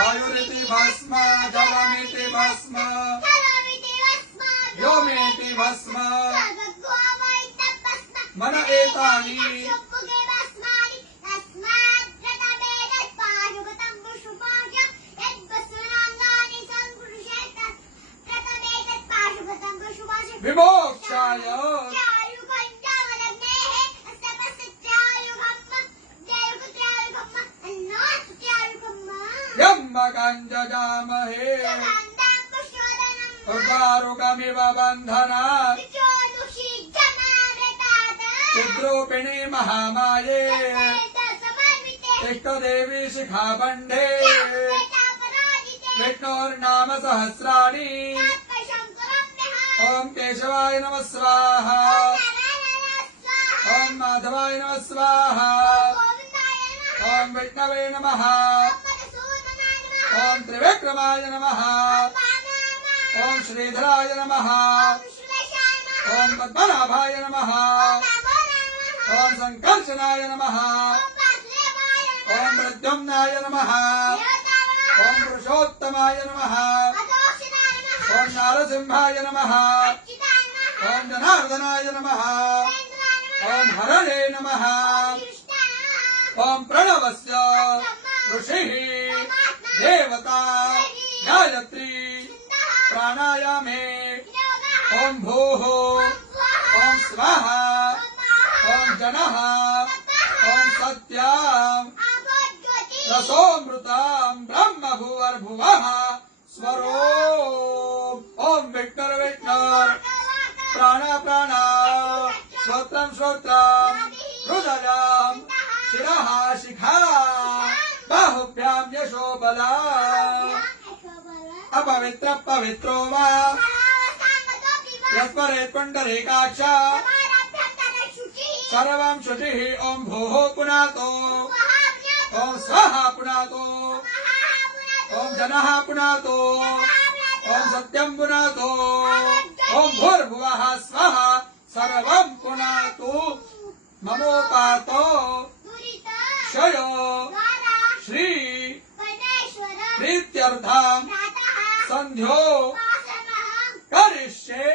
वायुरिति भस्म जलमिति भस्म व्योमेति भस्म मन एतानि विमोक्षाय यम्मकञ्जजामहे उर्वारुकमिव बन्धनात् चिद्रूपिणी महामाये इष्टदेवी शिखाबन्धे विष्णोर्नाम सहस्राणि ओम केशवाय नमः स्वाहा ओम माधवाय नमः स्वाहा ओम विष्णवे नमः ओम त्रिविक्रमाय नमः ओम श्रीधराय नमः ओम पद्मनाभाय नमः ओम संकर्षणाय नमः ओम प्रद्युम्नाय नमः ओम पुरुषोत्तमाय नमः ओम नारसिंहाय नमः ओम जनार्दनाय नमः ओम हरणे नमः ओम प्रणवस्य ऋषिः देवता गायत्री प्राणायामे ओम भूः ओम स्वाहा ओम जनः ओम सत्यं रसोमृतं ब्रह्म भुवर्भुवः स्वरो ओम विष्णुर विष्णुर प्राण प्राण श्रोत्रं श्रोत्रं हृदयं शिरः शिखा बाहुभ्यां यशो बला अपवित्र पवित्रो वा यस्मरेत् पुण्डरीकाक्ष सर्वं शुचिः ओम भूः पुनातो ओम स्वाहा पुनातो ओम जनः पुनातो ओम सत्यं पुनातो ओम भूर्भुवः स्वः सर्वं पुनातु ममोपातो क्षयो श्री प्रीत्यर्थं संध्यो करिष्ये।